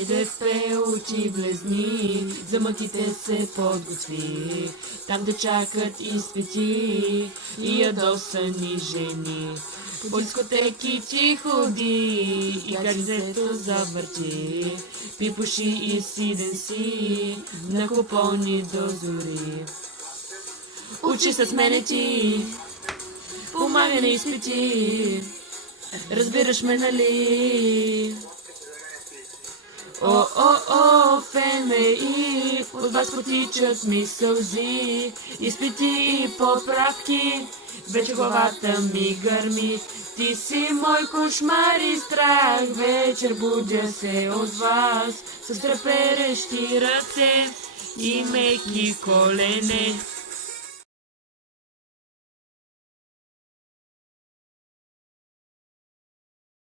Хайде в пелки влезни, за мъките се подготви. Там те чакат изпити и ядосани жени. По дискотеки ти ходи и газето завърти. Пипуши и сиден си на купони до зори. Учи с мене ти, помагай на изпити. Разбираш ме, нали? О, ФМИ, от вас потичат ми сълзи, изпити и поправки, вече главата ми гърми. Ти си мой кошмар и страх, вечер будя се от вас, с треперещи ръце и меки колене.